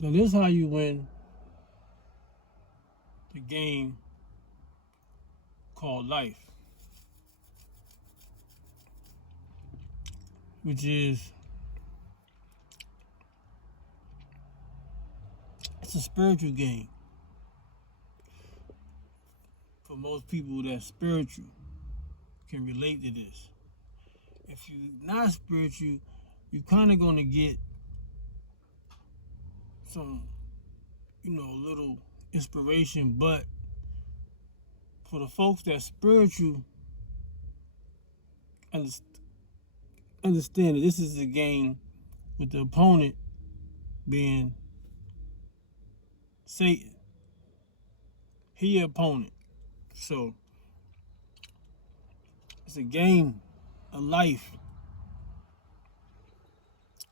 Now this is how you win the game called life, which is, it's a spiritual game. For most people that's spiritual can relate to this. If you're not spiritual, you're kind of going to get some, little inspiration. But for the folks that's spiritual, understand that this is a game with the opponent being Satan. He your opponent. So it's a game of life.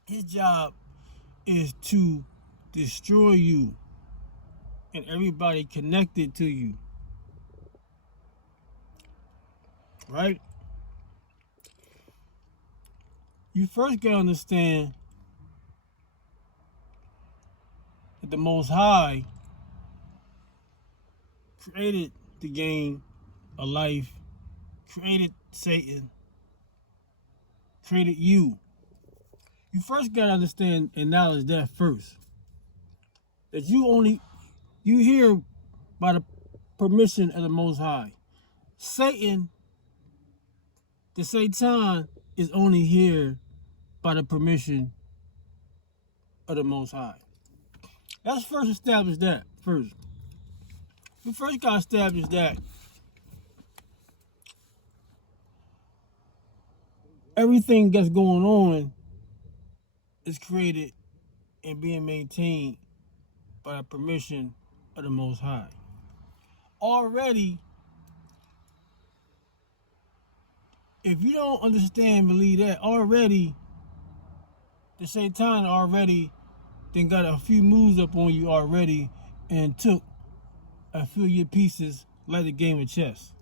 His job is to destroy you and everybody connected to you. Right? You first gotta understand that the Most High created the game of life, created Satan, created you. You first gotta understand and acknowledge that first. That you here by the permission of the Most High. Satan, the Satan, is only here by the permission of the Most High. Let's first establish that first. We first gotta establish that everything that's going on is created and being maintained by the permission of the Most High. Already, if you don't understand and believe that, already the Satan already then got a few moves up on you already and took a few of your pieces like a game of chess.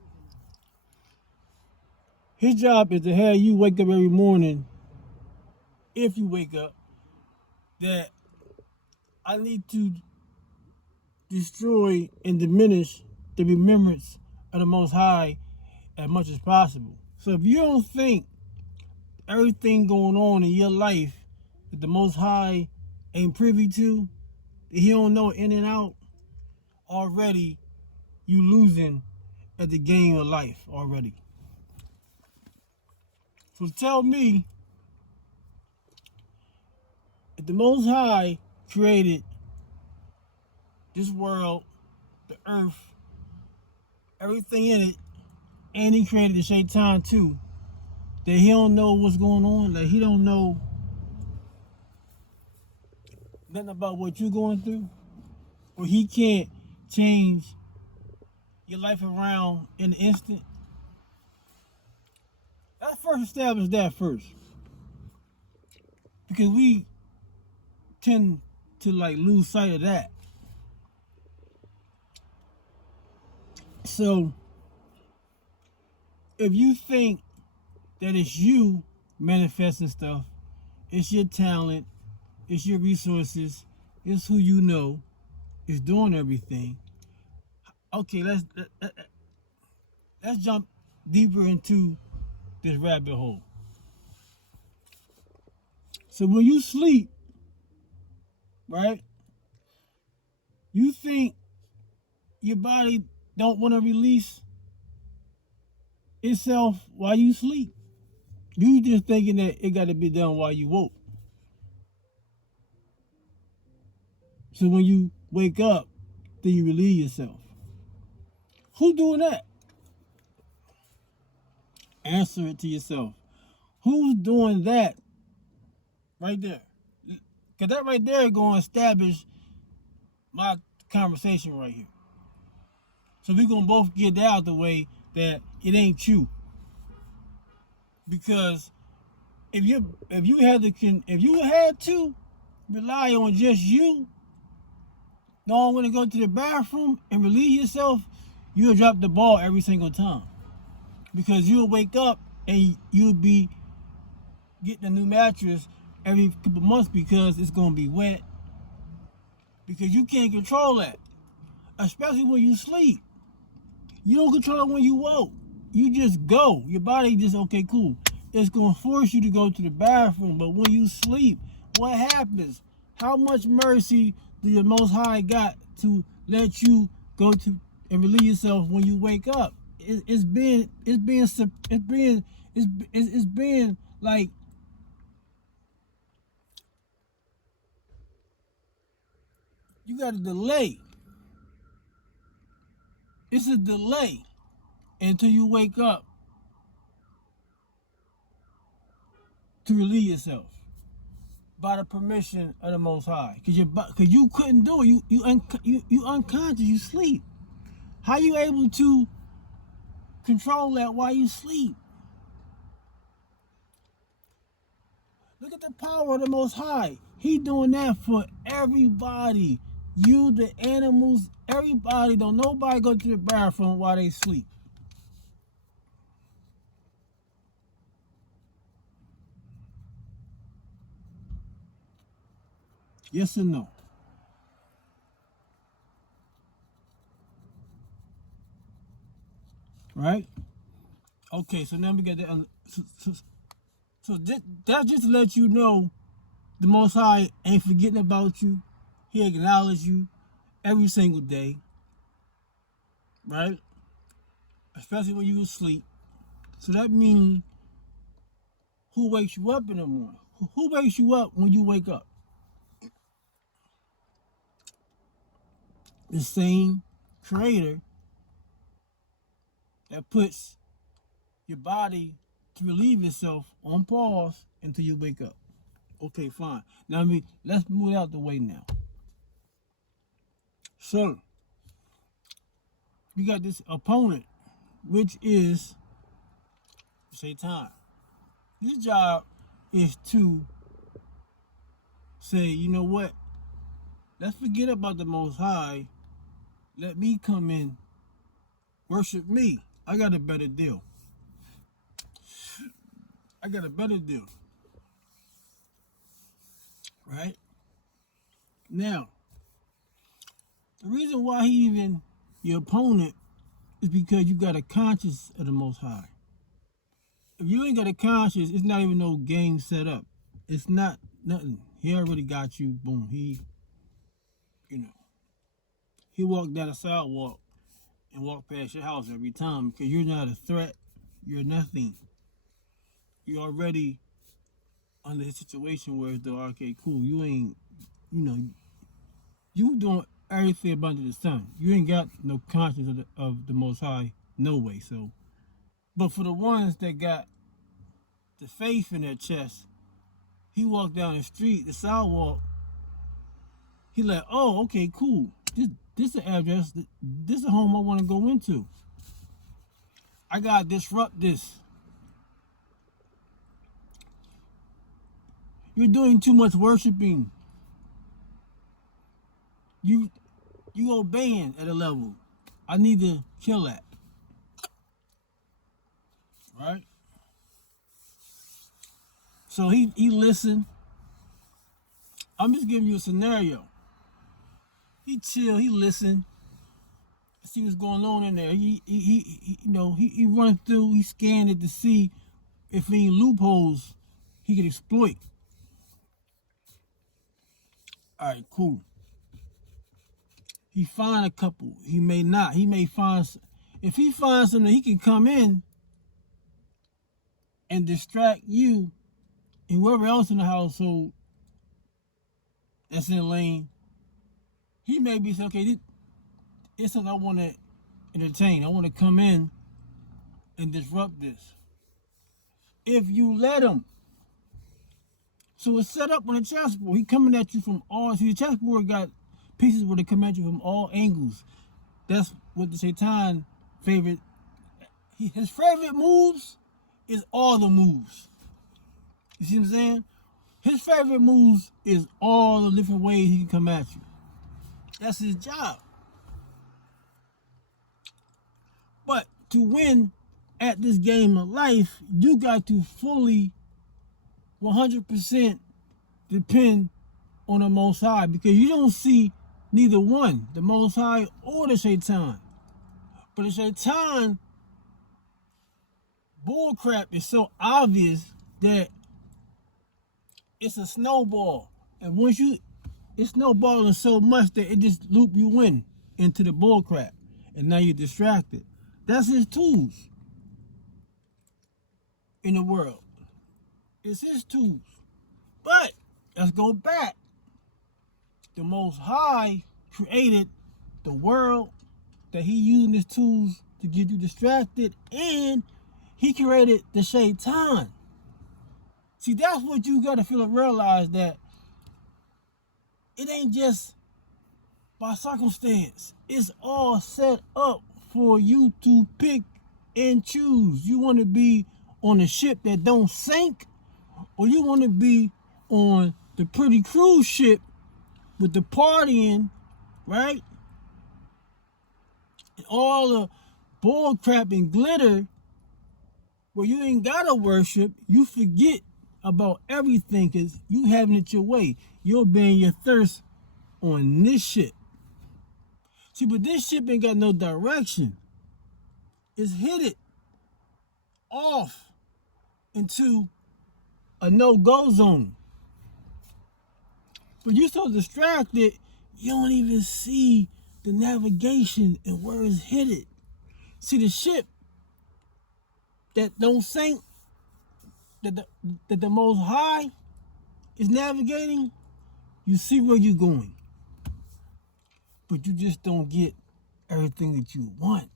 His job is to have you wake up every morning, if you wake up, that I need to destroy and diminish the remembrance of the Most High as much as possible. So if you don't think everything going on in your life that the Most High ain't privy to, that he don't know in and out, already you losing at the game of life already. So tell me, if the Most High created this world, the earth, everything in it, and he created the Shaitan too, that he don't know what's going on, that he don't know nothing about what you're going through, or he can't change your life around in an instant. Let's first establish that first. Because we tend to lose sight of that. So if you think that it's you manifesting stuff, it's your talent, it's your resources, it's who you know is doing everything. Okay, let's jump deeper into this rabbit hole. So when you sleep, right, you think your body don't want to release itself while you sleep. You just thinking that it got to be done while you woke. So when you wake up, then you relieve yourself. Who's doing that? Answer it to yourself. Who's doing that right there? Because that right there is going to establish my conversation right here. So we're going to both get that out the way that it ain't you. Because if you had to rely on just you, no one want to go to the bathroom and relieve yourself, you'll drop the ball every single time. Because you'll wake up and you'll be getting a new mattress every couple months because it's going to be wet. because you can't control that, especially when you sleep. You don't control it when you woke. You just go. Your body just, okay, cool. It's going to force you to go to the bathroom. But when you sleep, what happens? How much mercy do the Most High got to let you go to and relieve yourself when you wake up? It's being like, you got a delay. It's a delay until you wake up to relieve yourself by the permission of the Most High. Because you couldn't do it. You unconscious. You sleep. How you able to control that while you sleep? Look at the power of the Most High. He doing that for everybody. You, the animals, everybody. Don't nobody go to the bathroom while they sleep. Yes or no? Right? Okay, so now we got that. So that just to let you know, the Most High ain't forgetting about you. He acknowledges you every single day, right? Especially when you asleep. So that means, who wakes you up in the morning? Who wakes you up when you wake up? The same creator that puts your body to relieve itself on pause until you wake up. Okay, fine. Now, let's move out the way now. So, you got this opponent, which is Satan. His job is to say, you know what? Let's forget about the Most High. Let me come in. Worship me. I got a better deal. Right? Now, the reason why he even your opponent is because you got a conscience of the Most High. If you ain't got a conscience, it's not even no game set up. It's not nothing. He already got you. Boom. He walked down the sidewalk and walked past your house every time because you're not a threat. You're nothing. You're already under a situation where it's the okay, cool. You ain't, you doing everything under the sun. You ain't got no conscience of the Most High, no way. So, but for the ones that got the faith in their chest, he walked down the street, the sidewalk. He like, oh, okay, cool. This an address. This a home I want to go into. I gotta disrupt this. You're doing too much worshiping. You obeying at a level. I need to kill that. Right? So he listened. I'm just giving you a scenario. He chill, he listened. See what's going on in there. He run through, he scanned it to see if any loopholes he could exploit. All right, cool. He find a couple. He may not. He may find. If he finds something, he can come in and distract you and whoever else in the household that's in the lane. He may be saying, okay, it's something I want to entertain. I want to come in and disrupt this. If you let him. So it's set up on a chessboard. He coming at you from all. See, the chessboard got pieces where they come at you from all angles. That's what the Satan favorite. His favorite moves is all the moves. You see what I'm saying? His favorite moves is all the different ways he can come at you. That's his job. But to win at this game of life, you got to fully 100% depend on the Most High, because you don't see Neither one, the Most High or the Shaitan. But the Shaitan bullcrap is so obvious that it's a snowball. And once it's snowballing so much that it just loop you into the bullcrap. And now you're distracted. That's his tools in the world. It's his tools. But let's go back. The Most High created the world that he using his tools to get you distracted, and he created the Shaitan. See, that's what you gotta feel and realize, that it ain't just by circumstance. It's all set up for you to pick and choose. You want to be on a ship that don't sink, or you want to be on the pretty cruise ship with the partying, right? And all the bull crap and glitter, where you ain't gotta worship. You forget about everything because you having it your way. You're obeying your thirst on this ship. See, but this ship ain't got no direction. It's headed off into a no-go zone. But you're so distracted, you don't even see the navigation and where it's headed. See, the ship that don't sink, that the Most High is navigating, you see where you're going. But you just don't get everything that you want.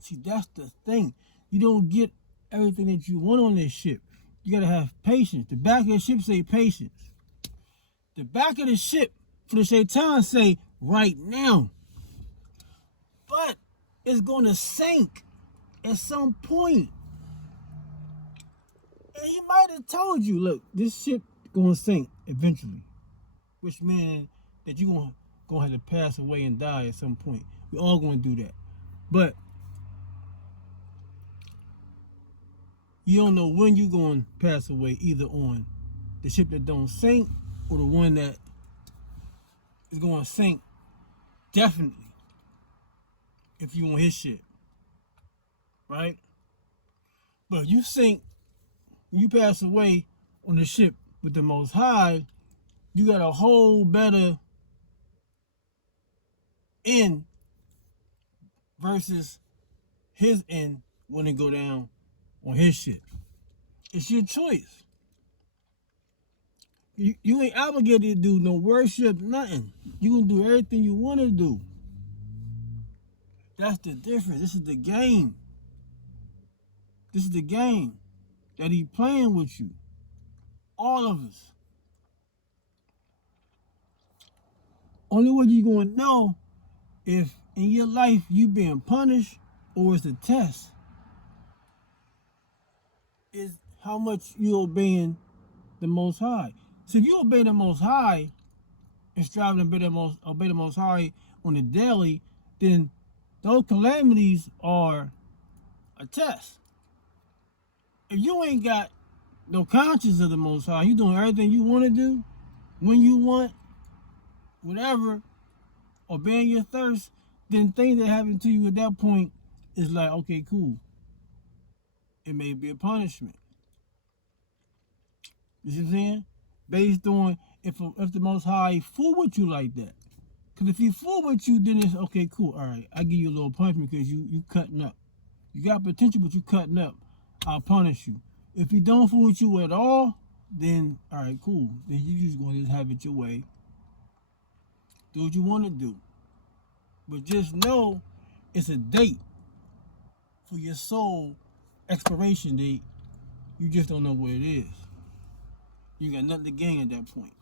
See, that's the thing. You don't get everything that you want on this ship. You gotta have patience. The back of the ship say patience. The back of the ship for the Shaitan say right now. But it's gonna sink at some point. And he might have told you, look, this ship gonna sink eventually. Which means that you're gonna have to pass away and die at some point. We all gonna do that. But you don't know when you're gonna pass away, either on the ship that don't sink or the one that is gonna sink definitely if you on his ship. Right? But if you sink, you pass away on the ship with the Most High, you got a whole better end versus his end when it go down on his ship. It's your choice. You ain't obligated to do no worship, nothing. You can do everything you want to do. That's the difference. This is the game. This is the game that he playing with you. All of us. Only way you gonna know if in your life you being punished or it's a test is how much you obeying the Most High. So if you obey the Most High and strive to obey the Most High on the daily, then those calamities are a test. If you ain't got no conscience of the Most High, you doing everything you want to do, when you want, whatever, obeying your thirst, then things that happen to you at that point is like, okay, cool. It may be a punishment. You see what I'm saying? Based on if the Most High fool with you like that. Because if he fool with you, then it's okay, cool. All right, I give you a little punishment because you cutting up. You got potential, but you cutting up. I'll punish you. If he don't fool with you at all, then all right, cool. Then you just going to just have it your way. Do what you want to do. But just know it's a date for your soul expiration date. You just don't know what it is. You got nothing to gain at that point.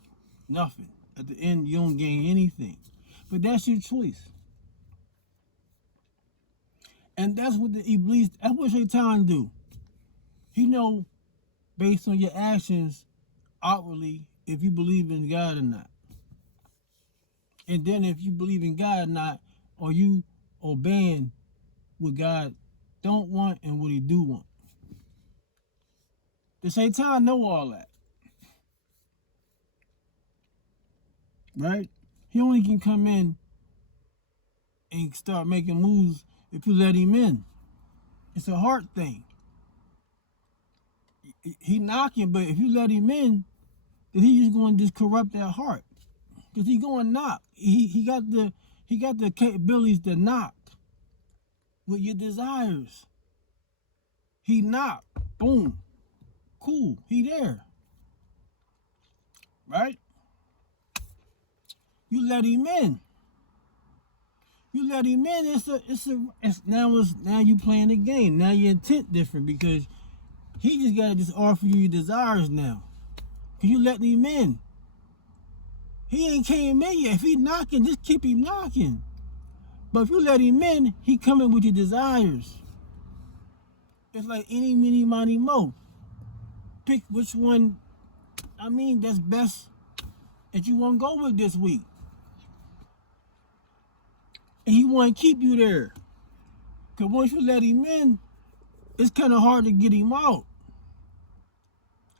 Nothing. At the end, you don't gain anything. But that's your choice. And that's what the Iblis, that's what Shaitan do. He know based on your actions outwardly if you believe in God or not. And then if you believe in God or not, are you obeying what God don't want and what he do want. The Shaitan know all that. Right? He only can come in and start making moves if you let him in. It's a heart thing. He knocking, but if you let him in, then he just going to just corrupt that heart. Because he going to knock. He got the capabilities to knock with your desires. He knock. Boom. Cool. He there. Right? You let him in. You let him in. Now you playing the game. Now your intent different because he just gotta just offer you your desires now. Cause you letting him in. He ain't came in yet. If he knocking, just keep him knocking. But if you let him in, he coming with your desires. It's like any, mini, money, mo. Pick which one. That's best that you want to go with this week. And he want to keep you there. Because once you let him in, it's kind of hard to get him out.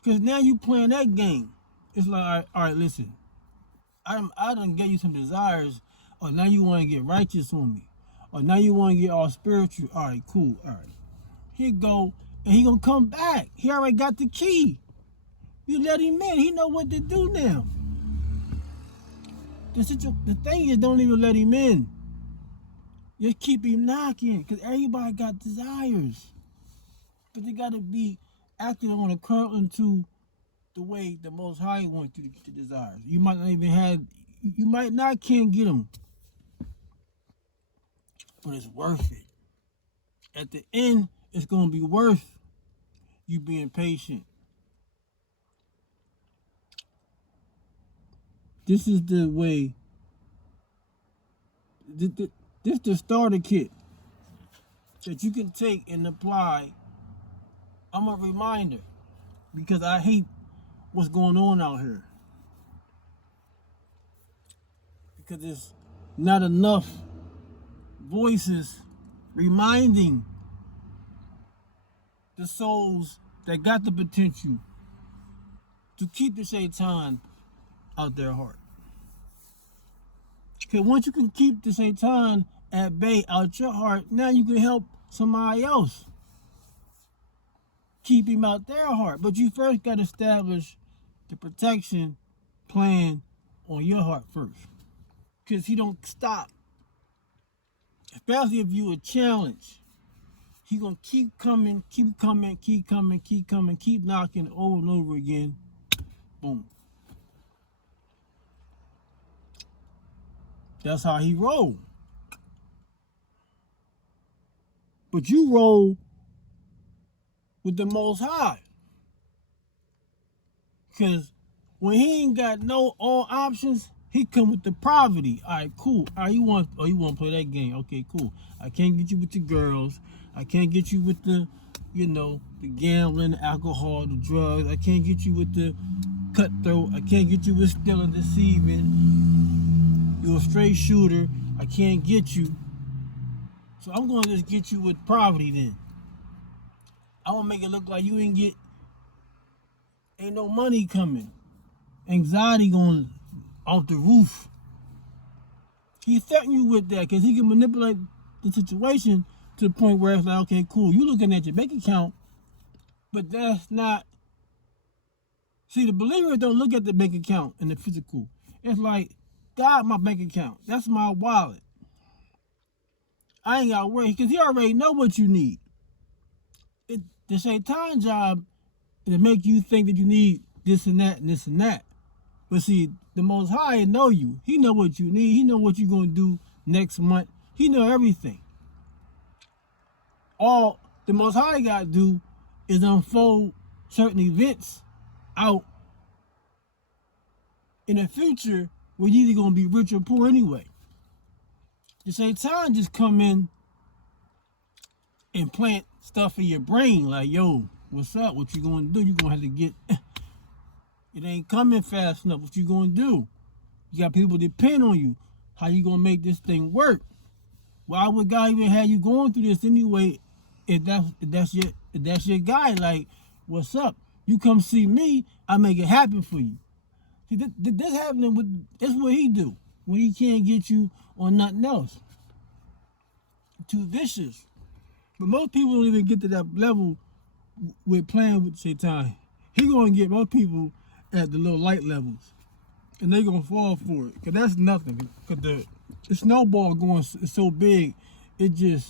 Because now you playing that game. It's like, all right, listen. I done gave you some desires. Or now you want to get righteous on me. Or now you want to get all spiritual. All right, cool. All right. Here you go. And he going to come back. He already got the key. You let him in. He know what to do now. The thing is, don't even let him in. Just keep him knocking. Because everybody got desires. But they got to be acting on according to the way the Most High wants you to get your desires. You might not can't get them. But it's worth it. At the end, it's going to be worth you being patient. This is the way. This is the starter kit that you can take and apply. I'm a reminder because I hate what's going on out here. Because there's not enough voices reminding the souls that got the potential to keep the shaitan out their heart. Because once you can keep the shaitan at bay out your heart, now you can help somebody else keep him out their heart. But you first got to establish the protection plan on your heart first. Because he don't stop. Especially if you a challenge. He going to keep coming, keep knocking over and over again. Boom. That's how he roll. But you roll with the Most High. Because when he ain't got no all options, he come with the poverty. All right, cool. All right, you want to play that game. Okay, cool. I can't get you with the girls. I can't get you with the gambling, the alcohol, the drugs. I can't get you with the cutthroat. I can't get you with stealing, deceiving. You're a straight shooter. I can't get you. So I'm going to just get you with poverty then. I'm going to make it look like you ain't no money coming. Anxiety going off the roof. He's threatening you with that because he can manipulate the situation to the point where it's like, okay, cool, you looking at your bank account, but that's not. See, the believers don't look at the bank account and the physical. It's like, God, my bank account. That's my wallet. I ain't got to worry because he already know what you need. The shaitan job is to make you think that you need this and that and this and that. But see, the Most High know you. He know what you need. He know what you're going to do next month. He know everything. All the Most High got to do is unfold certain events out in the future where you're either going to be rich or poor anyway. The shaitan just come in and plant stuff in your brain like, yo, what's up? What you going to do? You're going to have to get... It ain't coming fast enough. What you going to do? You got people depend on you. How you going to make this thing work? Why would God even have you going through this anyway if that's your guy? Like, what's up? You come see me, I make it happen for you. See, this happening with... That's what he do. when he can't get you on nothing else. Too vicious. But most people don't even get to that level with playing with Shaitan. He gonna get most people at the little light levels, and they gonna fall for it. Cause that's nothing. Cause the snowball going is so big, it just,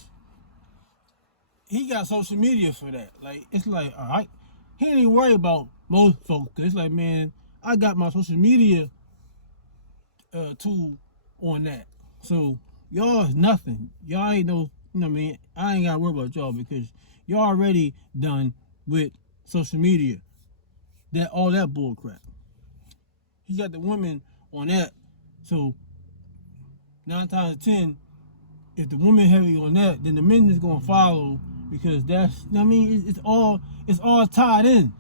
he got social media for that. Like, it's like, all right, he ain't even worry about most folks. Cause it's like, man, I got my social media tool on that. So y'all is nothing. Y'all ain't no, you know what I mean? I ain't gotta worry about y'all because y'all already done with social media. That all that bull crap. He got the women on that. So 9 times out of 10, if the woman heavy on that, then the men is gonna follow because that's, you know what I mean? It's all tied in.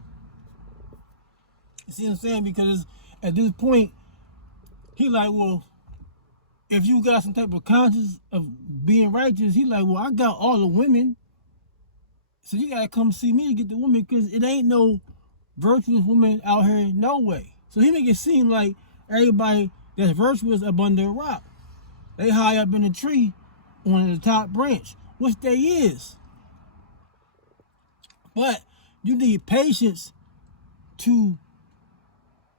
You see what I'm saying? Because at this point, he like, well, if you got some type of conscience of being righteous, he like, well, I got all the women, so you gotta come see me to get the woman, because it ain't no virtuous woman out here, no way. So he make it seem like everybody that's virtuous up under a rock. They high up in a tree on the top branch, which they is. But you need patience to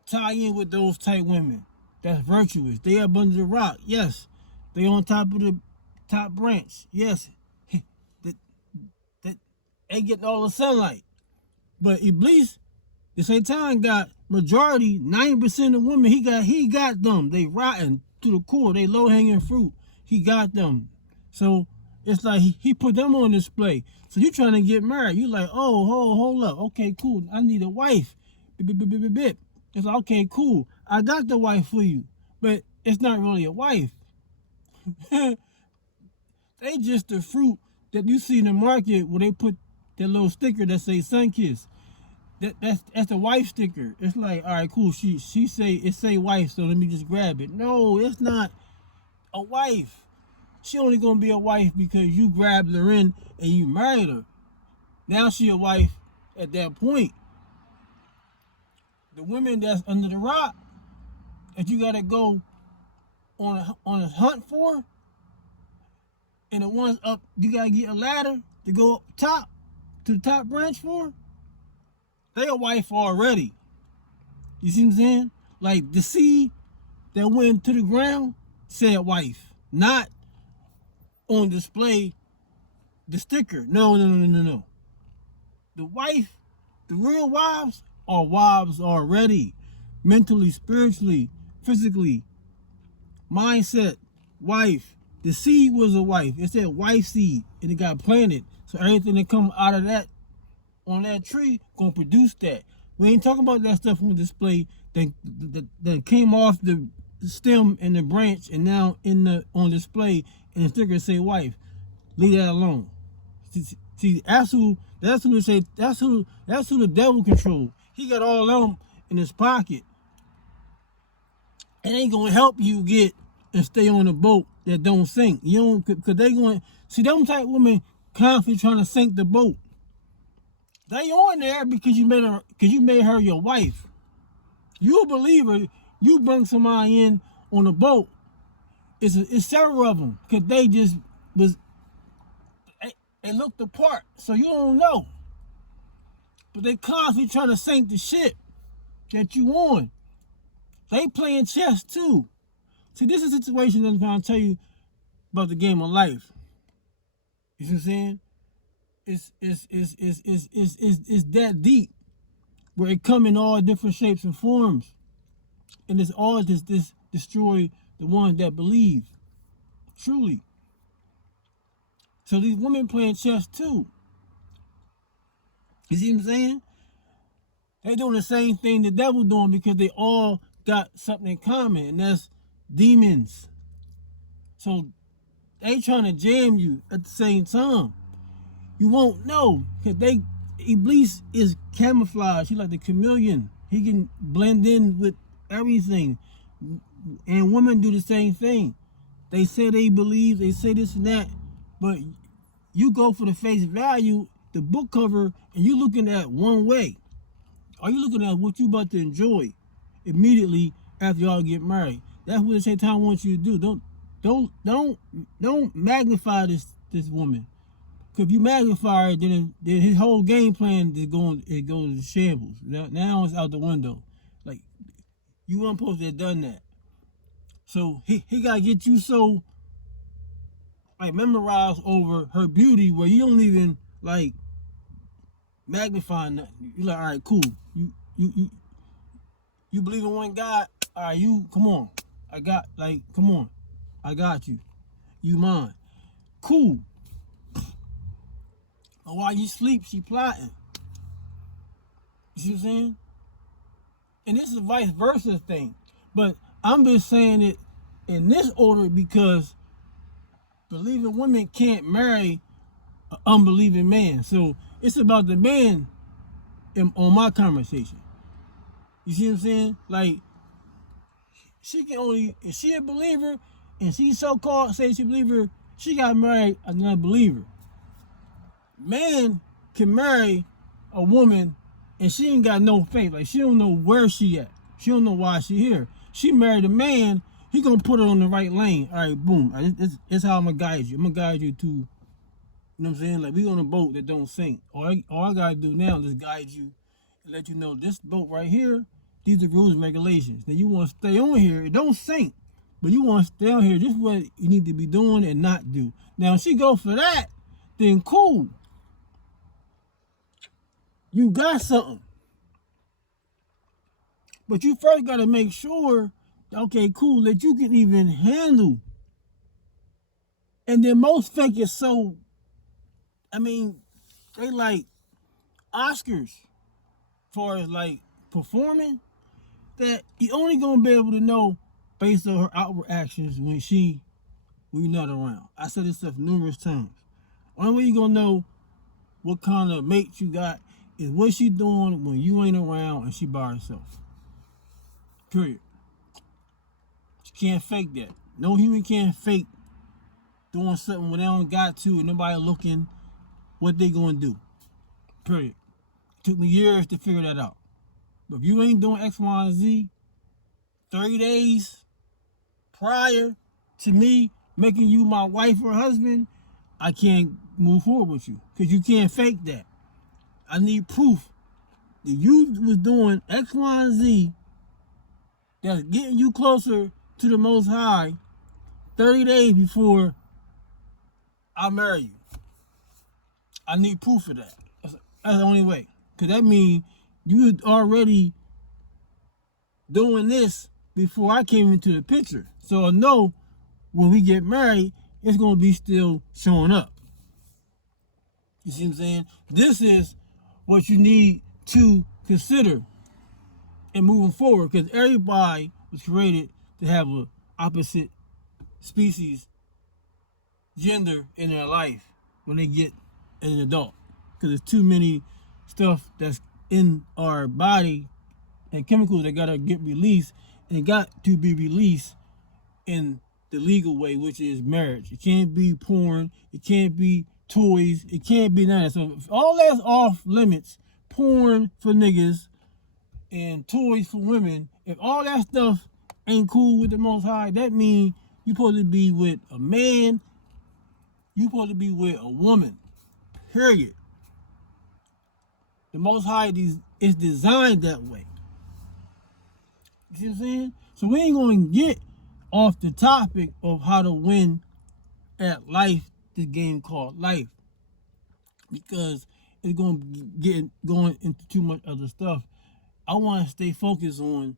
tie in with those type women that's virtuous. They up under the rock, yes. They on top of the top branch, yes. They getting all the sunlight. But Iblis, the Satan got majority, 90% of women, he got them. They rotten to the core. They low-hanging fruit. He got them. So it's like he put them on display. So you trying to get married. You like, oh, hold up. Okay, cool. I need a wife. It's like, okay, cool. I got the wife for you. But it's not really a wife. They just the fruit that you see in the market where they put that little sticker that say Sunkiss. That's the wife sticker. It's like, all right, cool. She say it say wife, so let me just grab it. No, it's not a wife. She only gonna be a wife because you grabbed her in and you married her. Now she a wife at that point. The women that's under the rock that you gotta go on a hunt for, and the ones up you gotta get a ladder to go up top to the top branch for, they a wife already. You see what I'm saying? Like the seed that went to the ground said wife, not on display the sticker. No. The wife, the real wives are wives already. Mentally, spiritually, physically, mindset, wife. The seed was a wife. It said wife seed, and it got planted. So everything that come out of that on that tree gonna produce that. We ain't talking about that stuff on display that came off the stem and the branch and now on display and the sticker say wife. Leave that alone. See, that's who the devil control. He got all of them in his pocket. It ain't gonna help you get and stay on a boat that don't sink. You don't, cause they going see them type of women constantly trying to sink the boat. They on there because you made her your wife. You a believer. You bring somebody in on a boat. It's several of them because they just was. They looked the part, so you don't know. But they constantly trying to sink the ship that you on. They playing chess too. See, this is a situation that I'm trying to tell you about the game of life. You see what I'm saying? It's that deep where it come in all different shapes and forms. And it's all this destroy the ones that believe. Truly. So these women playing chess too. You see what I'm saying? They doing the same thing the devil doing because they all got something in common, and that's demons. So they trying to jam you at the same time. You won't know because Iblis is camouflage. He like the chameleon. He can blend in with everything. And women do the same thing. They say they believe, they say this and that, but you go for the face value, the book cover, and you looking at one way. Are you looking at what you about to enjoy immediately after y'all get married? That's what the Satan wants you to do. Don't magnify this woman. Cause if you magnify it, then his whole game plan goes to shambles. Now it's out the window. Like, you weren't supposed to have done that. So he gotta get you so like memorized over her beauty where you don't even like magnify nothing. You're like, all right, cool. You believe in one God? All right, come on. Come on. I got you. You mine. Cool. But while you sleep, she plotting. You see what I'm saying? And this is a vice versa thing. But I'm just saying it in this order because believing women can't marry an unbelieving man. So it's about the man on my conversation. You see what I'm saying? Like, she can only, if she a believer and she so-called say she a believer, she got married another believer. Man can marry a woman and she ain't got no faith. Like, she don't know where she at. She don't know why she here. She married a man, he gonna put her on the right lane. All right, boom. It's how I'm gonna guide you. I'm gonna guide you to, you know what I'm saying? Like, we on a boat that don't sink. All I gotta do now is guide you and let you know this boat right here, these are rules and regulations. Now you wanna stay on here, it don't sink. But you wanna stay on here, this is what you need to be doing and not do. Now if she go for that, then cool. You got something. But you first got to make sure, okay, cool, that you can even handle. And then most fake is so, I mean, they like Oscars as far as like performing, that you only going to be able to know based on her outward actions when you're not around. I said this stuff numerous times. Only way you going to know what kind of mate you got is what she doing when you ain't around and she by herself. Period. She can't fake that. No human can fake doing something when they don't got to and nobody looking what they gonna do. Period. It took me years to figure that out. But if you ain't doing X, Y, and Z 30 days prior to me making you my wife or husband, I can't move forward with you. Because you can't fake that. I need proof that you was doing X, Y, and Z that's getting you closer to the Most High 30 days before I marry you. I need proof of that. That's the only way. Because that means you was already doing this before I came into the picture. So I know when we get married, it's going to be still showing up. You see what I'm saying? This is what you need to consider in moving forward, because everybody was created to have an opposite species gender in their life when they get an adult, because there's too many stuff that's in our body and chemicals that gotta get released, and it got to be released in the legal way, which is marriage. It can't be porn, it can't be toys, it can't be none of that. So if all that's off limits, porn for niggas and toys for women, if all that stuff ain't cool with the Most High, that means you supposed to be with a man, you supposed to be with a woman, period. The Most High is designed that way. You see what I'm saying? So we ain't going to get off the topic of how to win at life, this game called life, because it's going to get going into too much other stuff. I want to stay focused on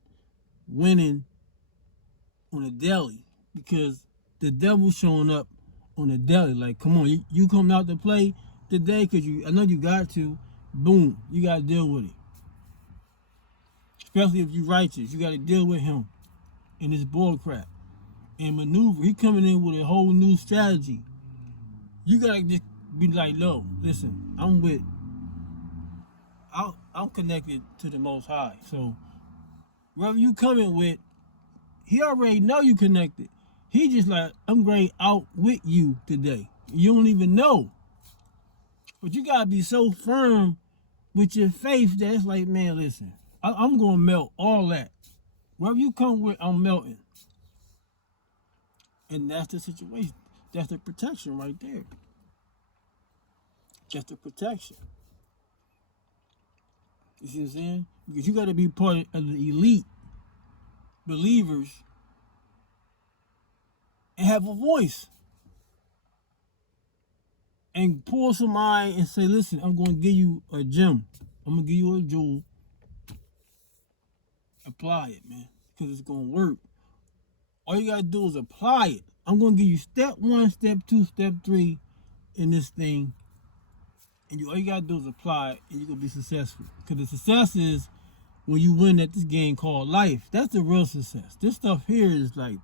winning on a daily, because the devil's showing up on a daily. Like, come on, you coming out to play today because I know you got to. Boom, you got to deal with it. Especially if you righteous, you got to deal with him and his bull crap and maneuver. He coming in with a whole new strategy. You got to just be like, no, listen, I'm connected to the Most High. So wherever you coming with, he already know you connected. He just like, I'm going out with you today. You don't even know. But you got to be so firm with your faith that it's like, man, listen, I'm going to melt all that. Wherever you come with, I'm melting. And that's the situation. That's the protection right there. That's the protection. You see what I'm saying? Because you got to be part of the elite believers and have a voice. And pull somebody and say, listen, I'm going to give you a gem. I'm going to give you a jewel. Apply it, man. Because it's going to work. All you got to do is apply it. I'm going to give you step 1, step 2, step 3 in this thing. And all you got to do is apply it, and you're going to be successful. Because the success is when you win at this game called life. That's the real success. This stuff here is like,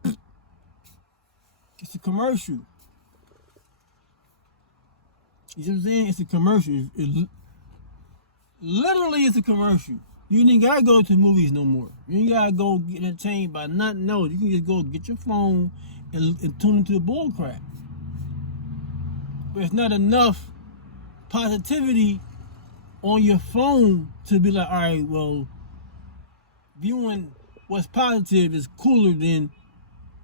it's a commercial. You see what I'm saying? It's a commercial. Literally, it's a commercial. You ain't gotta go to movies no more. You ain't gotta go get entertained by nothing else. You can just go get your phone and tune into the bull crap. But it's not enough positivity on your phone to be like, all right, well, viewing what's positive is cooler than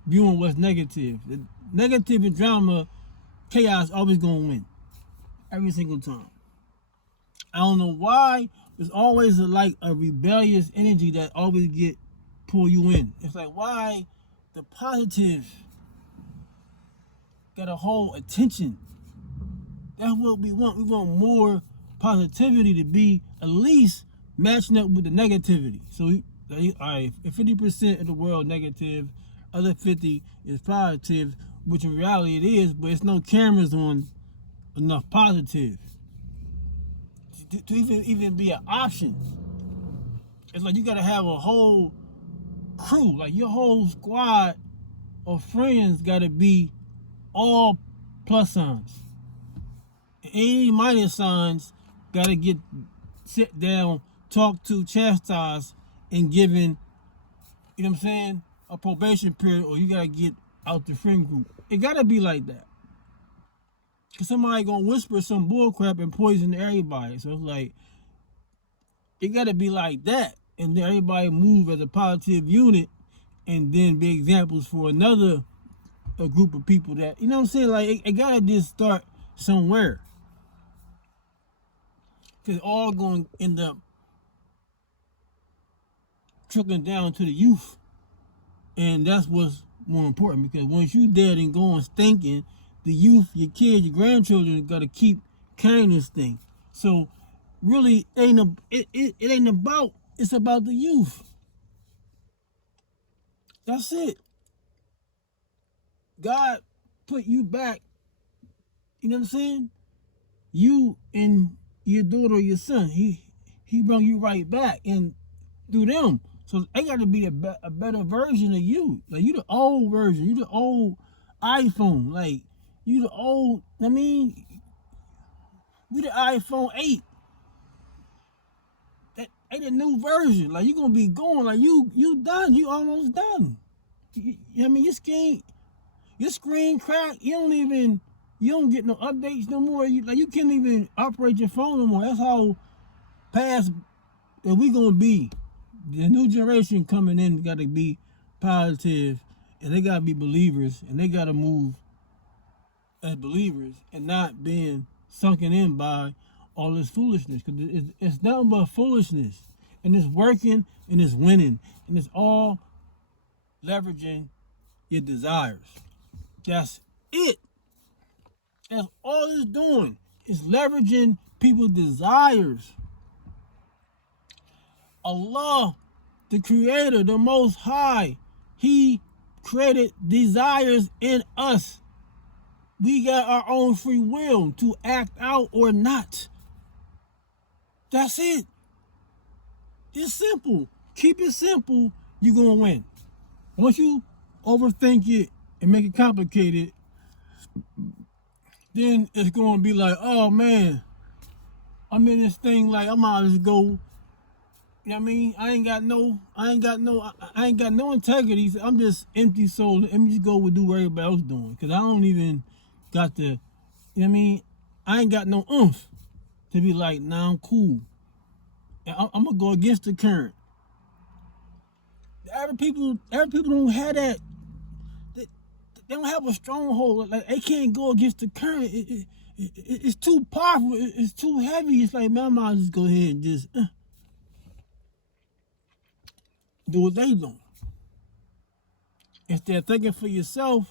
viewing what's negative. The negative and drama, chaos always gonna win. Every single time. I don't know why. There's always a rebellious energy that always pull you in. It's like, why the positive gotta hold attention? That's what we want. We want more positivity to be at least matching up with the negativity. So, all right, if 50% of the world negative, other 50 is positive, which in reality it is, but it's no cameras on enough positive to even be an option. It's like you gotta have a whole crew, like your whole squad of friends gotta be all plus signs. Any minus signs gotta sit down, talk to, chastise, and given, you know what I'm saying, a probation period, or you gotta get out the friend group. It gotta be like that. Cause somebody gonna whisper some bullcrap and poison everybody. So it's like, it gotta be like that. And then everybody move as a positive unit and then be examples for a group of people that, you know what I'm saying? Like, it gotta just start somewhere. Cause all gonna end up trickling down to the youth. And that's what's more important, because once you dead and going stinking, the youth, your kids, your grandchildren got to keep carrying this thing. So really, it ain't about, it's about the youth. That's it. God put you back, you know what I'm saying? You and your daughter or your son, he brought you right back and through them. So they got to be a better version of you. Like, you the old version. You the old iPhone. Like, you the old, I mean, you the iPhone 8. That ain't a new version. Like, you gonna be going, like, you done. You almost done. I mean, your screen cracked. You don't get no updates no more. You can't even operate your phone no more. That's how past that we gonna be. The new generation coming in got to be positive, and they got to be believers, and they got to move as believers and not being sunken in by all this foolishness. Because it's nothing but foolishness, and it's working, and it's winning, and it's all leveraging your desires. That's it. That's all it's doing. It's leveraging people's desires. Allah, the Creator, the Most High, He created desires in us. We got our own free will to act out or not. That's it. It's simple. Keep it simple, you're going to win. Once you overthink it and make it complicated, then it's going to be like, oh man, I'm in this thing, like I might as well go. You know what I mean? I ain't got no integrity. I'm just empty soul. Let me just go and do what everybody else doing. Cause I don't even got the, you know what I mean? I ain't got no oomph to be like, nah, I'm cool. And I'm gonna go against the current. Every people don't have that. they don't have a stronghold. Like they can't go against the current. It's too powerful. It's too heavy. It's like, man, I might just go ahead and just do what they do. Instead of thinking for yourself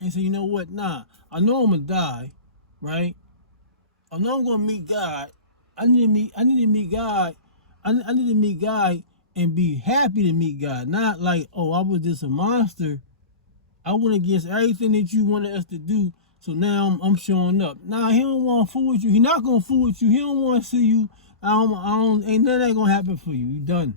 and say, you know what? Nah, I know I'm gonna die, right? I know I'm gonna meet God. I need to meet God. I need to meet God and be happy to meet God. Not like, oh, I was just a monster. I went against everything that you wanted us to do, so now I'm showing up. Nah, he don't want to fool with you. He not gonna fool with you. He don't want to see you. Ain't nothing gonna happen for you. You done.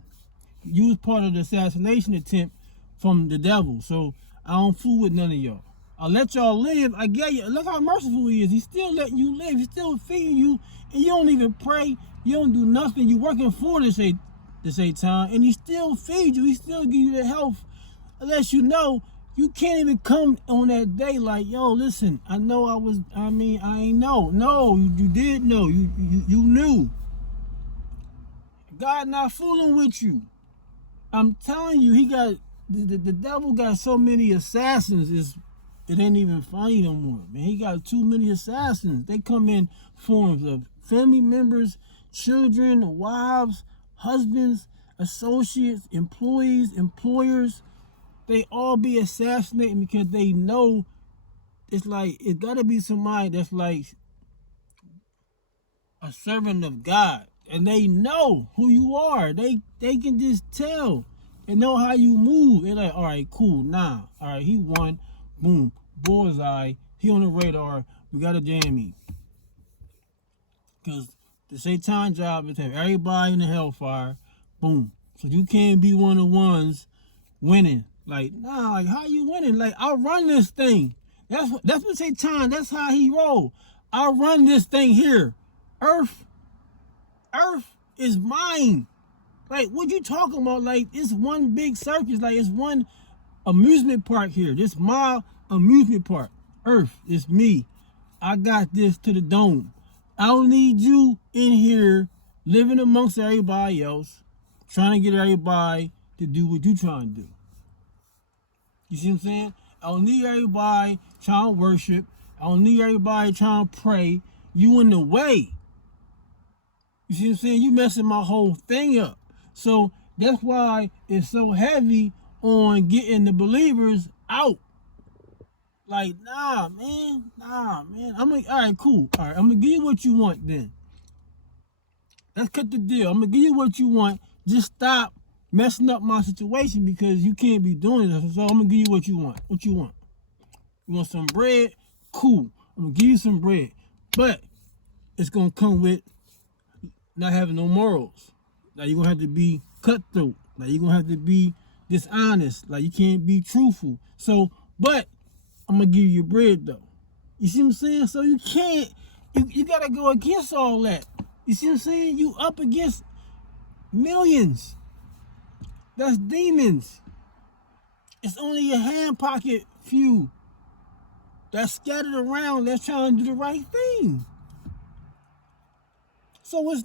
You was part of the assassination attempt from the devil, so I don't fool with none of y'all. I let y'all live. I get you. Look how merciful he is. He's still letting you live. He's still feeding you, and you don't even pray. You don't do nothing. You're working for the Satan, and he still feeds you. He still give you the health. Unless you know, you can't even come on that day like, yo, listen, I know I ain't know. No, you did know. You knew. God not fooling with you. I'm telling you, he got the devil got so many assassins. It ain't even funny no more, man. He got too many assassins. They come in forms of family members, children, wives, husbands, associates, employees, employers. They all be assassinating because they know it's like, it gotta be somebody that's like a servant of God. And they know who you are. They can just tell. They know how you move. They're like, all right, cool, nah. All right, he won. Boom. Bullseye. He on the radar. We got to jam him. Because the Satan job is to have everybody in the hellfire. Boom. So you can't be one of the ones winning. Like, nah, like, how you winning? Like, I run this thing. That's what Satan, that's how he roll. I run this thing here. Earth is mine. Like, what you talking about? Like, it's one big circus. Like, it's one amusement park here. This my amusement park. Earth is me. I got this to the dome. I don't need you in here living amongst everybody else, trying to get everybody to do what you trying to do. You see what I'm saying? I don't need everybody trying to worship. I don't need everybody trying to pray. You in the way. You see what I'm saying? You messing my whole thing up. So that's why it's so heavy on getting the believers out. Like, nah, man. I'm like, all right, cool. All right, I'm going to give you what you want then. Let's cut the deal. I'm going to give you what you want. Just stop messing up my situation because you can't be doing this. So I'm going to give you what you want. What you want? You want some bread? Cool. I'm going to give you some bread. But it's going to come with not having no morals. Like, you're going to have to be cutthroat. Like, you're going to have to be dishonest. Like, you can't be truthful. So, but I'm going to give you bread, though. You see what I'm saying? So you can't, you got to go against all that. You see what I'm saying? You up against millions. That's demons. It's only a hand pocket few that's scattered around that's trying to do the right thing. So it's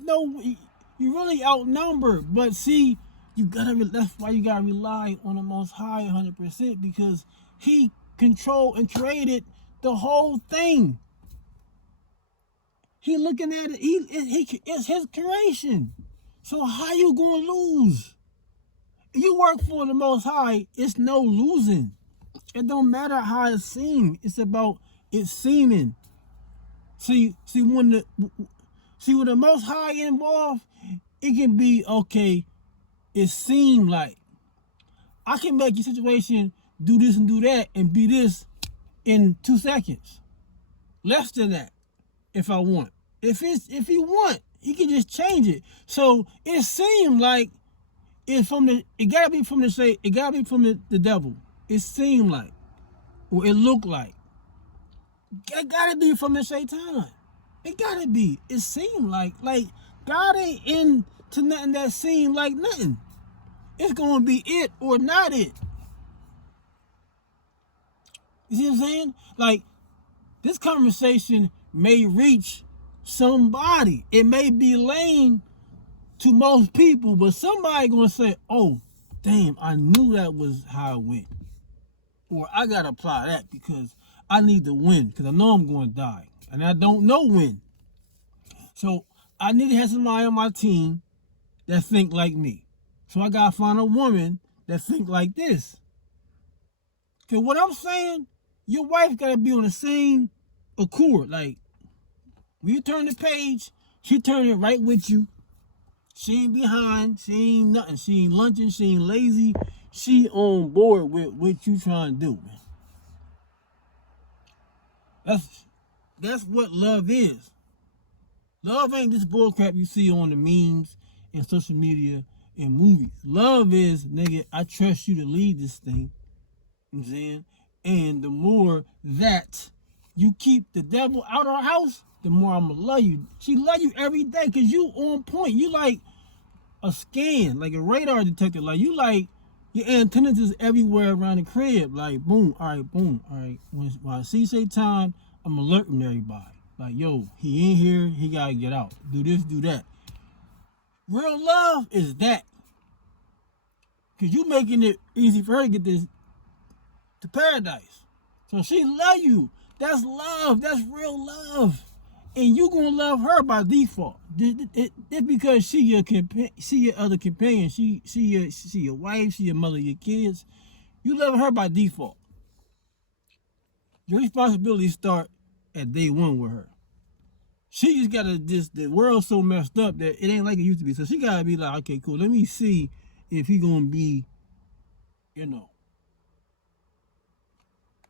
you really outnumbered. But see, that's why you gotta rely on the Most High 100% because he controlled and created the whole thing. He looking at it, it's his creation. So how you gonna lose? If you work for the Most High, it's no losing. It don't matter how it seems. It's about it seeming. See when the Most High involved, it can be okay. It seem like I can make your situation do this and do that and be this in 2 seconds, less than that, if I want. If he want, he can just change it. So it seemed like it gotta be from the devil. It seemed like, or it looked like. It gotta be from the Satan. It gotta be. It seemed like God ain't into nothing that seemed like nothing. It's gonna be it or not it. You see what I'm saying? Like, this conversation may reach somebody. It may be lame to most people, but somebody gonna say, oh, damn, I knew that was how it went. or I gotta apply that because I need to win because I know I'm going to die and I don't know when. So I need to have somebody on my team that think like me. So I gotta find a woman that think like this. Cause what I'm saying, your wife gotta be on the same accord. Like when you turn the page, she turn it right with you. She ain't behind. She ain't nothing. She ain't lunching. She ain't lazy. She on board with what you trying to do, man. That's what love is. Love ain't this bullcrap you see on the memes and social media and movies. Love is, nigga, I trust you to lead this thing. You know what I'm saying? And the more that you keep the devil out of our house, the more I'm gonna love you. She love you every day because you on point. You like a scan, like a radar detector. Like you like your antennas is everywhere around the crib. Like boom, all right, boom, all right. When I see say time, I'm alerting everybody. Like yo, he in here, he gotta get out. Do this, do that. Real love is that. Cause you making it easy for her to get this to paradise. So she love you. That's love. That's real love. And you gonna love her by default. It's because she your other companion. She your wife. She your mother. Your kids. You love her by default. Your responsibilities start at day one with her. She just gotta the world's so messed up that it ain't like it used to be. So she gotta be like, okay, cool. Let me see if he gonna be,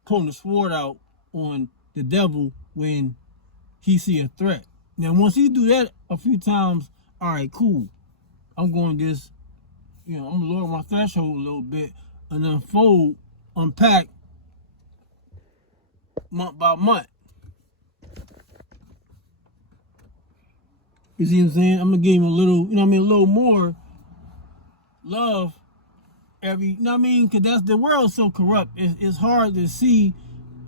pulling the sword out on the devil when he see a threat. Now, once he do that a few times, all right, cool. I'm going to just, I'm going to lower my threshold a little bit and unpack month by month. You see what I'm saying? I'm going to give him a little, a little more love because the world's so corrupt. It's hard to see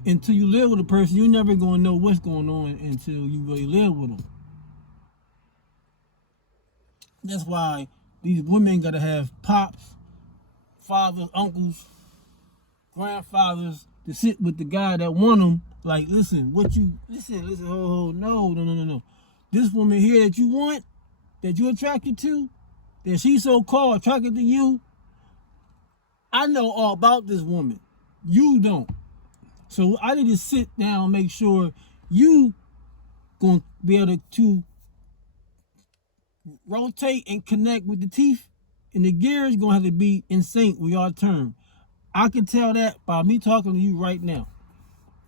until you live with a person. You're never going to know what's going on until you really live with them. That's why these women got to have pops, fathers, uncles, grandfathers to sit with the guy that want them. Like, listen, no. This woman here that you want, that you're attracted to, that she's so-called attracted to you, I know all about this woman. You don't. So I need to sit down and make sure you going to be able to rotate and connect with the teeth, and the gears going to have to be in sync with your turn. I can tell that by me talking to you right now.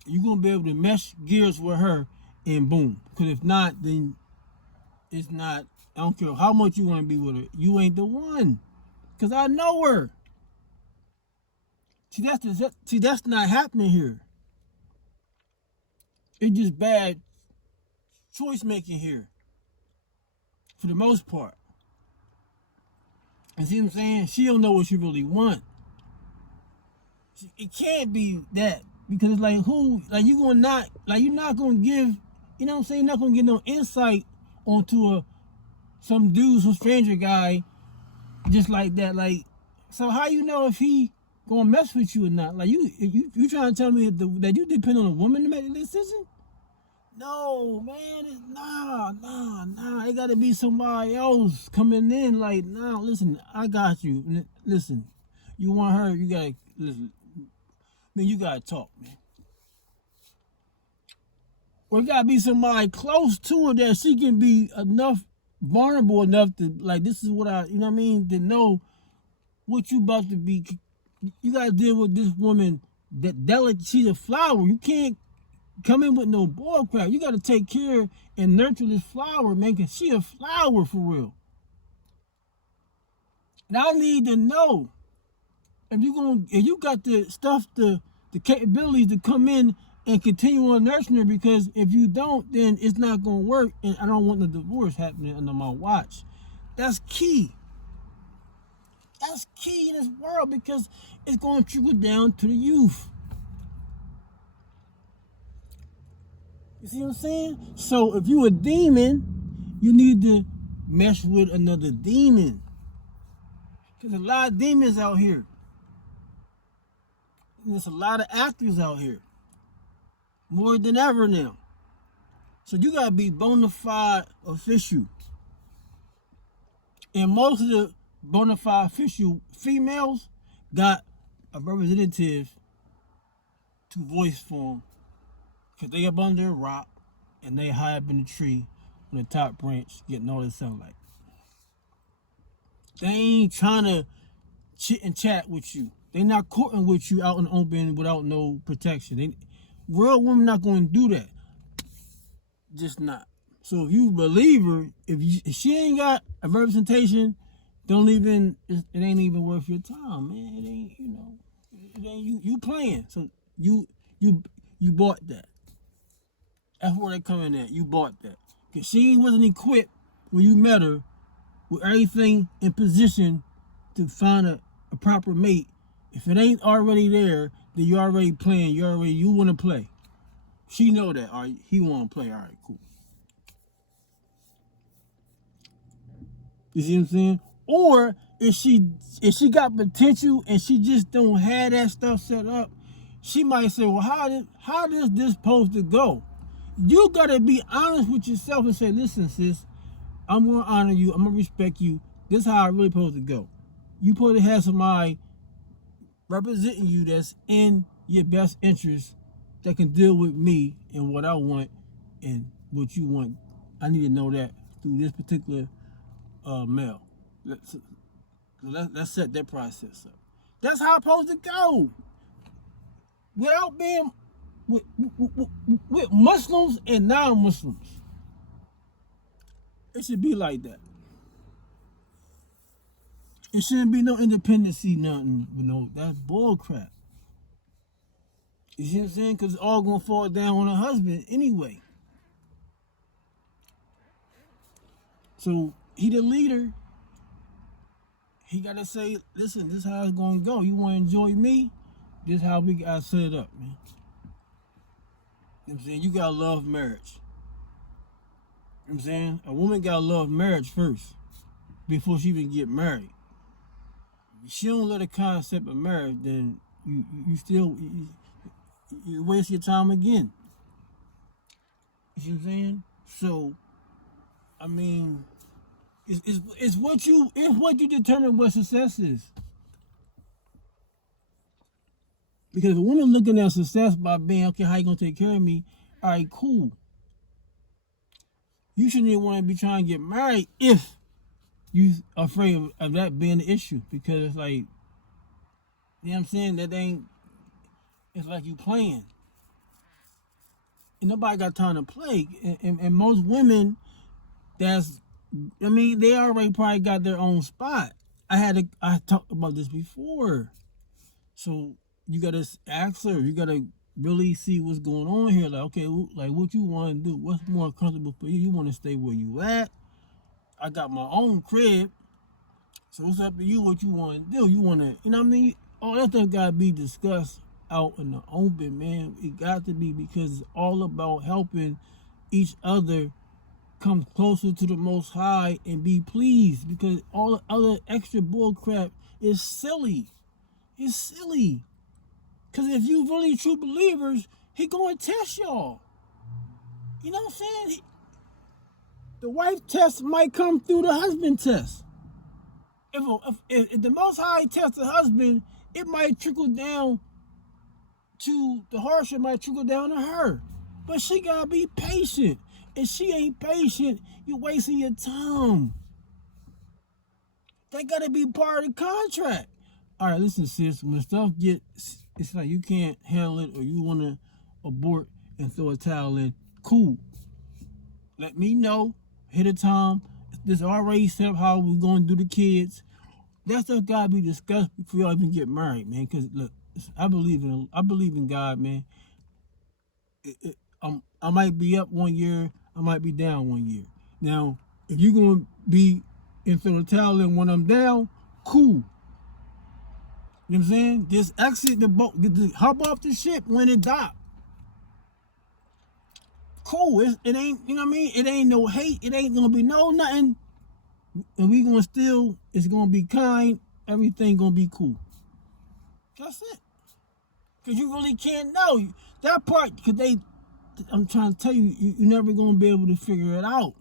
You're going to be able to mesh gears with her, and boom. Because if not, then it's not. I don't care how much you want to be with her. You ain't the one. Because I know her. See, that's not happening here. It's just bad choice making here. For the most part. And see what I'm saying? She don't know what she really want. It can't be that. Because it's like you're not gonna give, you know what I'm saying, you're not gonna get no insight onto some stranger guy just like that. Like, so how you know if he gonna mess with you or not? Like you trying to tell me that you depend on a woman to make the decision? No, man, nah. It gotta be somebody else coming in. Like, nah, listen, I got you. Listen, you want her, you gotta listen. Man, you gotta talk, man. Or it gotta be somebody close to her that she can be vulnerable enough to, like, this is what to know what you about to be. You gotta deal with this woman that delicate. She's a flower. You can't come in with no bull crap. You gotta take care and nurture this flower, man, because she a flower for real. And I need to know if you got the stuff, the capabilities to come in and continue on nurturing her, because if you don't, then it's not gonna work, and I don't want the divorce happening under my watch. That's key. That's key in this world because it's gonna trickle down to the youth. You see what I'm saying? So if you a demon, you need to mesh with another demon. There's a lot of demons out here. there's a lot of actors out here, more than ever now. So you gotta be bona fide official. And most of the bona fide official females got a representative to voice for them, because they up under a rock and they high up in the tree on the top branch getting all this sunlight. They ain't trying to chit and chat with you. They not courting with you out in the open without no protection. Real women not going to do that. Just not. So if you believe her, if she ain't got a representation, it ain't even worth your time, man. It ain't, it ain't you playing. So you bought that. That's where they coming at. You bought that. Because she wasn't equipped when you met her with everything in position to find a proper mate. If it ain't already there, then you already playing. You want to play. She know that. All right, he want to play. All right, cool. You see what I'm saying? Or if she got potential and she just don't have that stuff set up, she might say, well, how does this supposed to go? You gotta be honest with yourself and say, listen, sis, I'm gonna honor you, I'm gonna respect you. This is how it really supposed to go. You supposed to have somebody representing you that's in your best interest, that can deal with me and what I want and what you want. I need to know that through this particular male. Let's set that process up. That's how it's supposed to go. Without being with Muslims and non-Muslims. It should be like that. It shouldn't be no independency, nothing. That's bull crap. You see what I'm saying? Because it's all going to fall down on a husband anyway. So he the leader. He got to say, listen, this is how it's going to go. You want to enjoy me? This is how we got to set it up, man. You know what I'm saying? You got to love marriage. You know what I'm saying? A woman got to love marriage first before she even get married. If she don't love the concept of marriage, then you waste your time again. You see what I'm saying? So, I mean, it's what you determine what success is. Because if a woman looking at success by being, okay, how you gonna take care of me? All right, cool. You shouldn't even want to be trying to get married if you afraid of that being the issue. Because it's like, you know what I'm saying? It's like you playing. And nobody got time to play. And most women, they already probably got their own spot. I talked about this before. So you gotta ask her. You gotta really see what's going on here. Like, okay, like what you want to do? What's more comfortable for you? You want to stay where you at? I got my own crib, so it's up to you what you want to do. You want to, you know what I mean? All that stuff gotta be discussed out in the open, man. It got to be, because it's all about helping each other come closer to the Most High and be pleased. Because all the other extra bull crap is silly. It's silly. Because if you really true believers, he going to test y'all. You know what I'm saying? The wife test might come through the husband test. If the Most High tests the husband, it might trickle down to the harsher, might trickle down to her. But she got to be patient. If she ain't patient, you're wasting your time. They got to be part of the contract. All right, listen, sis, when stuff it's like you can't handle it or you want to abort and throw a towel in, cool. Let me know ahead of time. This already set up how we're going to do the kids. That stuff got to be discussed before y'all even get married, man. Because, look, I believe in God, man. I might be up 1 year, I might be down 1 year. Now, if you're going to be and throw a towel in when I'm down, cool. You know what I'm saying? Just exit the boat, hop off the ship when it dock. Cool. It ain't, you know what I mean? It ain't no hate. It ain't gonna be no nothing. And we gonna still, it's gonna be kind. Everything gonna be cool. That's it. Because you really can't know. That part, because I'm trying to tell you, you're never going to be able to figure it out.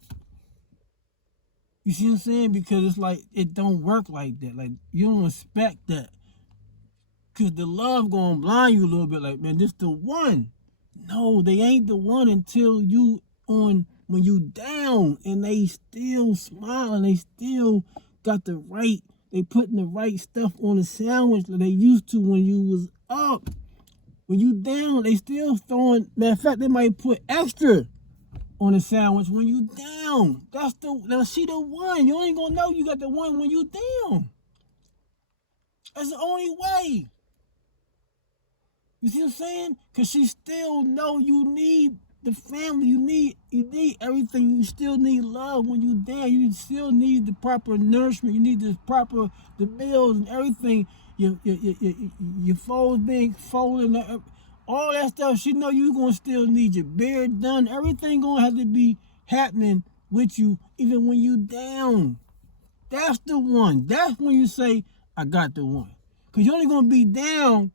You see what I'm saying? Because it's like, it don't work like that. Like, you don't expect that. Because the love going to blind you a little bit. Like, man, this the one. No, they ain't the one until you when you down, and they still smiling. They still got the right, they putting the right stuff on the sandwich that they used to when you was up. When you down, they still throwing, matter of fact, they might put extra on the sandwich when you down. Now she the one. You ain't gonna know you got the one when you down. That's the only way. You see what I'm saying? Because she still know you need the family. You need everything. You still need love when you down. You still need the proper nourishment. You need the meals and everything. Your folds being folded, all that stuff. She know you gonna still need your beard done. Everything gonna have to be happening with you, even when you down. That's the one. That's when you say, I got the one. Because you're only gonna be down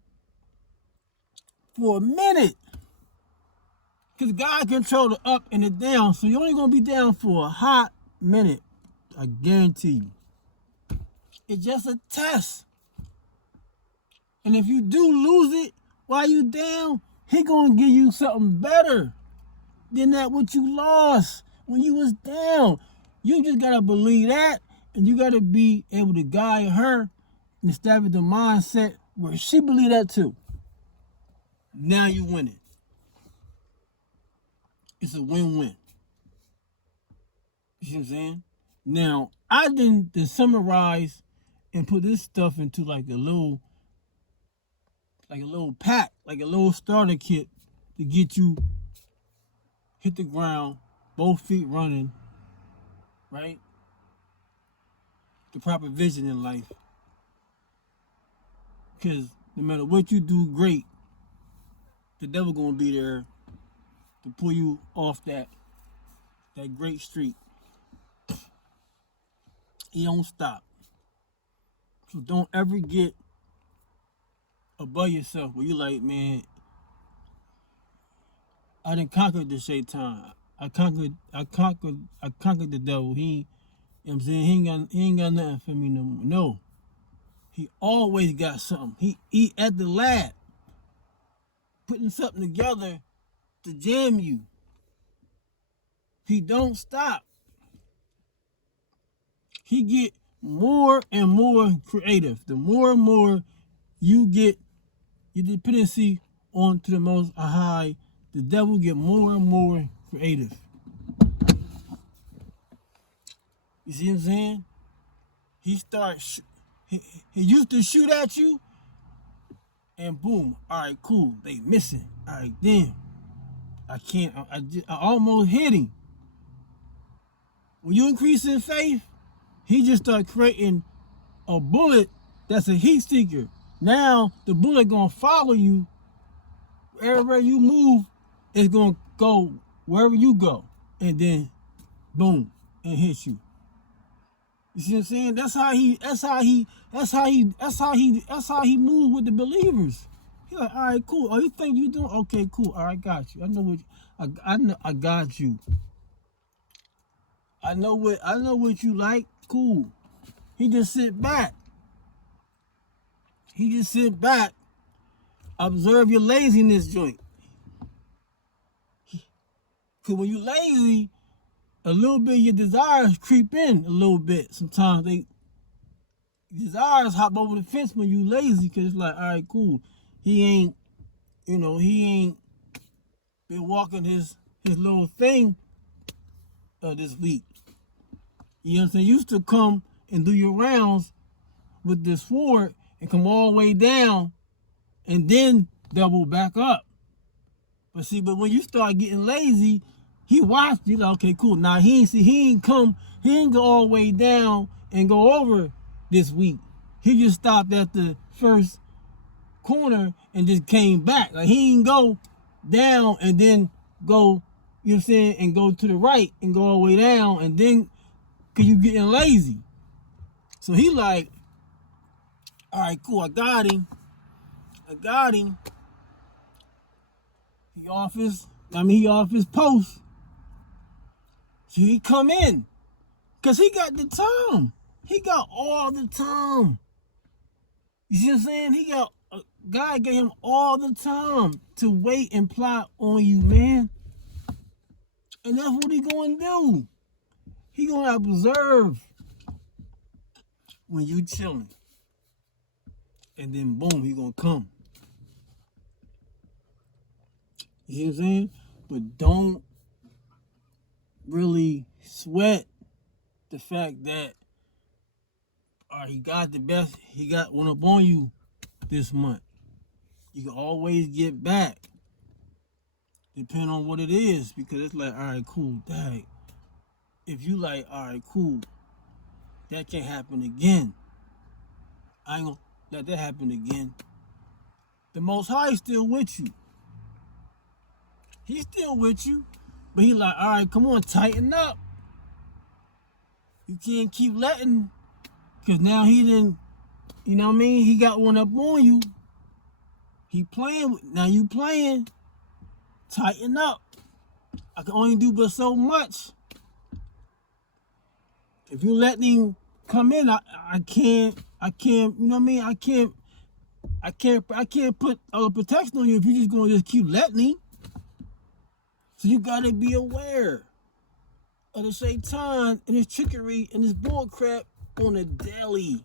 for a minute. Because God controls the up and the down. So you're only going to be down for a hot minute. I guarantee you. It's just a test. And if you do lose it while you down, He going to give you something better than that what you lost when you was down. You just got to believe that. And you got to be able to guide her and establish the mindset where she believe that too. Now you winning. It's a win-win. You see what I'm saying? Now, I didn't summarize and put this stuff into like a little pack, like a little starter kit to get you hit the ground, both feet running, right? The proper vision in life. Because no matter what you do great, the devil gonna be there to pull you off that great street. He don't stop. So don't ever get above yourself where you like, man, I done conquered the shaitan. I conquered the devil. You know what I'm saying? He ain't got nothing for me no more. No. He always got something. He at the lab putting something together to jam you. He don't stop. He get more and more creative. The more and more you get your dependency onto the Most High, the devil get more and more creative. You see what I'm saying? He starts. He used to shoot at you, and boom. All right, cool. They missing. All right, damn. I can't. I almost hit him. When you increase in faith, he just start creating a bullet that's a heat seeker. Now the bullet gonna follow you everywhere you move. It's gonna go wherever you go, and then boom, and hit you. You see what I'm saying? That's how he moved with the believers. He like, all right, cool. Oh, you think you doing okay? Cool. All right, got you. I know I got you. I know what you like. Cool. He just sit back. Observe your laziness joint. Cause when you lazy, a little bit your desires creep in a little bit. Sometimes desires hop over the fence when you lazy, cause it's like, all right, cool. He ain't been walking his little thing this week. You know what I'm saying? You used to come and do your rounds with this sword and come all the way down and then double back up. But when you start getting lazy, he watched you like, okay, cool. Now he ain't go all the way down and go over this week. He just stopped at the first corner and just came back. Like he ain't go down and then go, you know what I'm saying, and go to the right and go all the way down and then, cause you getting lazy. So he like, all right, cool, I got him. He off his post. So he come in. Because he got the time. He got all the time. You see what I'm saying? God gave him all the time to wait and plot on you, man. And that's what he gonna do. He gonna observe when you chilling. And then boom, he gonna come. You see what I'm saying? But don't really sweat the fact that he got the best, he got one up on you this month. You can always get back, depending on what it is, because it's like, all right, cool, dang. If you like, all right, cool, that can't happen again. I ain't gonna let that happen again. The Most High is still with you. He's still with you, but he like, all right, come on, tighten up. You can't keep letting, because now he didn't, you know what I mean? He got one up on you. He playing, now you playing. Tighten up. I can only do but so much. If you let him come in, I can't, you know what I mean? I can't put a protection on you if you just gonna just keep letting him. So you gotta be aware of the Shaitan and his trickery and his bull crap on a daily.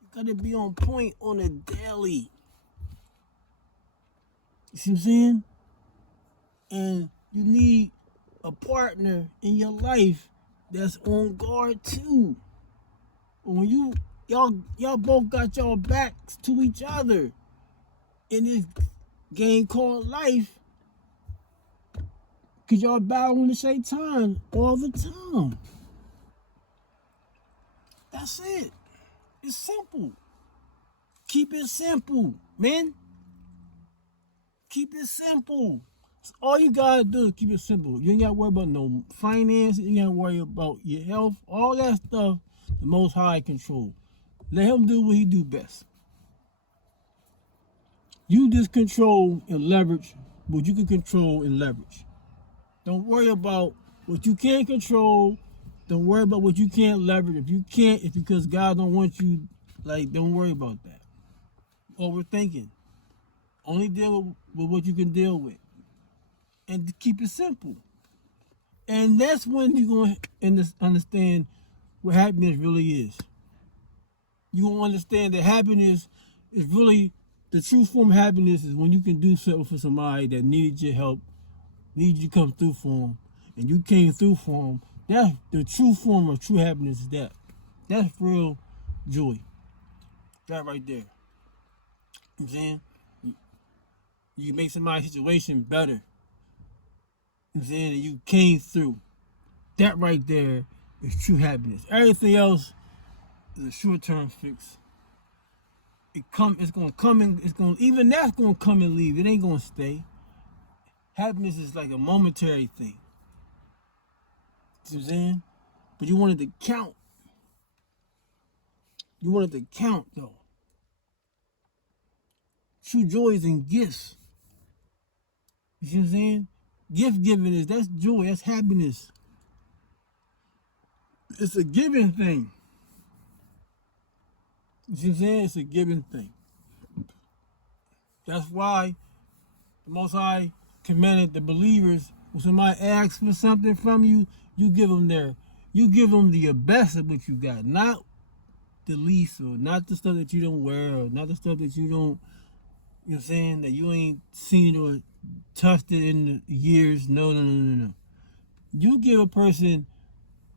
You gotta be on point on a daily. You see what I'm saying? And you need a partner in your life that's on guard too. When y'all both got y'all backs to each other in this game called life, cause y'all battling the Shaitan all the time. That's it. It's simple. Keep it simple, man. Keep it simple. All you gotta do is keep it simple. You ain't gotta worry about no finance. You ain't gotta worry about your health. All that stuff, the Most High control. Let him do what he do best. You just control and leverage what you can control and leverage. Don't worry about what you can't control. Don't worry about what you can't leverage. If you can't, it's because God don't want you. Like, don't worry about that. Overthinking. Only deal with what you can deal with. And keep it simple. And that's when you're going to understand what happiness really is. You're going to understand that happiness is really, the true form of happiness is when you can do something for somebody that needed your help, needed you to come through for them, and you came through for them. That's the true form of true happiness is that. That's real joy. That right there. You know what I'm saying? You make somebody's situation better. You know what I'm saying? And you came through. That right there is true happiness. Everything else is a short-term fix. It's gonna come and even that's gonna come and leave. It ain't gonna stay. Happiness is like a momentary thing. You know what I'm saying? But you wanted to count. You wanted to count though. True joy is in gifts. You see what I'm saying? Gift giving that's joy, that's happiness. It's a giving thing. You see what I'm saying? It's a giving thing. That's why the Most High commanded the believers, when somebody asks for something from you, you give them the best of what you got, not the least, or not the stuff that you don't wear, or not the stuff that you don't, you know what I'm saying, that you ain't seen or touched it in the years. No. You give a person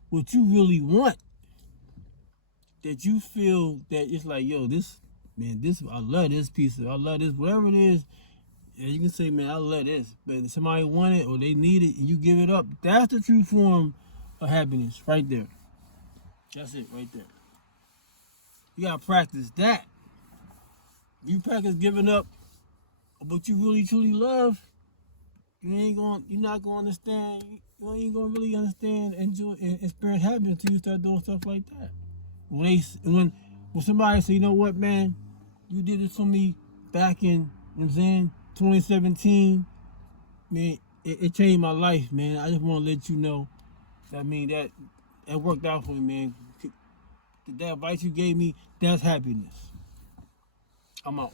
what you really want, that you feel that it's like, yo, this, I love this piece I love this, whatever it is. Yeah, you can say, man, I love this. But if somebody want it or they need it and you give it up, that's the true form of happiness right there. That's it right there. You gotta practice that. You practice giving up what you really truly love, you're not gonna understand. You ain't gonna really understand, enjoy, and experience happiness until you start doing stuff like that. When somebody say, you know what, man, you did this for me back in, you know what I'm saying, 2017, man, it changed my life, man. I just want to let you know that, that worked out for me, man. That advice you gave me, that's happiness. I'm out.